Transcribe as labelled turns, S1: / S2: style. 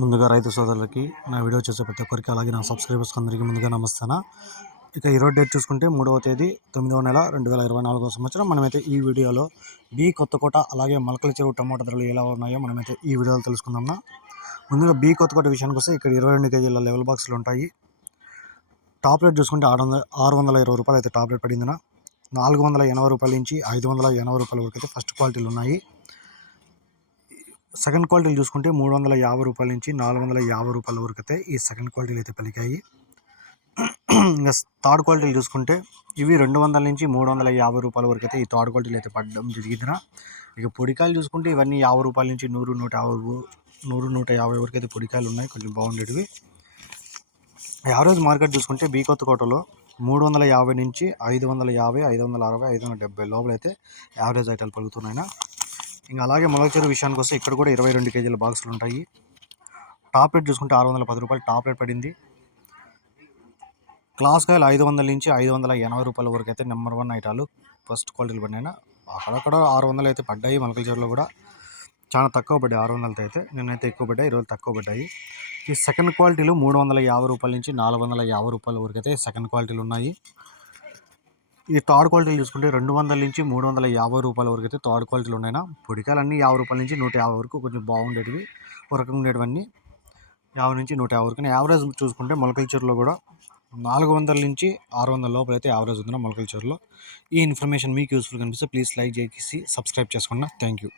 S1: ముందుగా రైతు సోదరులకి నా వీడియో చూసే ప్రతి ఒక్కరికి అలాగే నా సబ్స్క్రైబర్స్కి అందరికీ ముందుగా నమస్తానా. ఇక ఈరోజు డేట్ చూసుకుంటే మూడవ తేదీ తొమ్మిదవ నెల రెండు వేల ఇరవై నాలుగవ సంవత్సరం. మనమైతే ఈ వీడియోలో బి కొత్తకోట అలాగే మలకల చెరువు టమాటా ధరలు ఎలా ఉన్నాయో మనమైతే ఈ వీడియోలో తెలుసుకుందాం ముందుగా బి కొత్తకోట విషయానికి వస్తే ఇక్కడ ఇరవై రెండు కేజీల లెవెల్ బాక్సులు ఉంటాయి. టాప్ రేట్ చూసుకుంటే ఆరు వందల ఆరు వందల ఇరవై రూపాయలు అయితే టాప్ రేట్ పడిందిన నాలుగు వందల ఎనభై రూపాయల నుంచి ఐదు వందల ఎనభై రూపాయల వరకు అయితే ఫస్ట్ క్వాలిటీలు ఉన్నాయి. సెకండ్ క్వాలిటీలు చూసుకుంటే మూడు వందల యాభై రూపాయల నుంచి నాలుగు వందల యాభై రూపాయల వరకు అయితే ఈ సెకండ్ క్వాలిటీలు అయితే పలికాయి. ఇంకా థర్డ్ క్వాలిటీలు చూసుకుంటే ఇవి రెండు వందల నుంచి మూడు వందల యాభై రూపాయల వరకు అయితే ఈ థర్డ్ క్వాలిటీలు అయితే పడడం జరిగిందిరా ఇక పొడికాయలు చూసుకుంటే ఇవన్నీ యాభై రూపాయల నుంచి నూరు నూట యాభై నూరు నూట యాభై వరకు అయితే పొడికాయలు ఉన్నాయి. కొంచెం బాగుండేటివి. యావరేజ్ మార్కెట్ చూసుకుంటే బీ కోటలో మూడు వందల యాభై నుంచి ఐదు వందల యాభై ఐదు వందల అరవై ఐదు వందల డెబ్బై లోపల అయితే యావరేజ్ ఐటాలు పలుకుతున్నాయి ఇంకా అలాగే మొలకచెరు విషయానికి వస్తే ఇక్కడ కూడా ఇరవై రెండు కేజీల బాక్సులు ఉంటాయి. టాప్ రేట్ చూసుకుంటే ఆరు వందల పది రూపాయలు టాప్ రేట్ పడింది. క్లాస్ కాయలు ఐదు వందల నుంచి ఐదు వందల ఎనభై రూపాయల వరకు అయితే నెంబర్ వన్ ఐటాలు ఫస్ట్ క్వాలిటీలు పడినాయి. అక్కడక్కడ ఆరు వందలు అయితే పడ్డాయి మొలకల చెరువులో కూడా. చాలా తక్కువ పడ్డాయి ఆరు వందలతో అయితే. నిన్నైతే ఎక్కువ పడ్డాయి ఈరోజు తక్కువ పడ్డాయి. ఈ సెకండ్ క్వాలిటీలు మూడు వందల యాభై రూపాయల నుంచి నాలుగు వందల యాభై రూపాయల వరకు అయితే సెకండ్ క్వాలిటీలు ఉన్నాయి. ఈ థర్డ్ క్వాలిటీలు చూసుకుంటే రెండు వందల నుంచి మూడు వందల యాభై రూపాయల వరకు అయితే థర్డ్ క్వాలిటీలు ఉన్నాయినా పొడికాయలు అన్నీ యాభై రూపాయల నుంచి నూట యాభై వరకు కొంచెం బాగుండేటివి. ఒక రకంగా ఉండేటివన్నీ యాభై నుంచి నూట యాభై వరకు యావరేజ్ చూసుకుంటే మొలకల చెరువులో కూడా నాలుగు వందల నుంచి ఆరు వందల లోపల అయితే యావరేజ్ ఉంది మొలకల చెరువులో ఈ ఇన్ఫర్మేషన్ మీకు యూస్ఫుల్ కనిపిస్తే ప్లీజ్ లైక్ చేసి సబ్స్క్రైబ్ చేసుకోండి థ్యాంక్ యూ.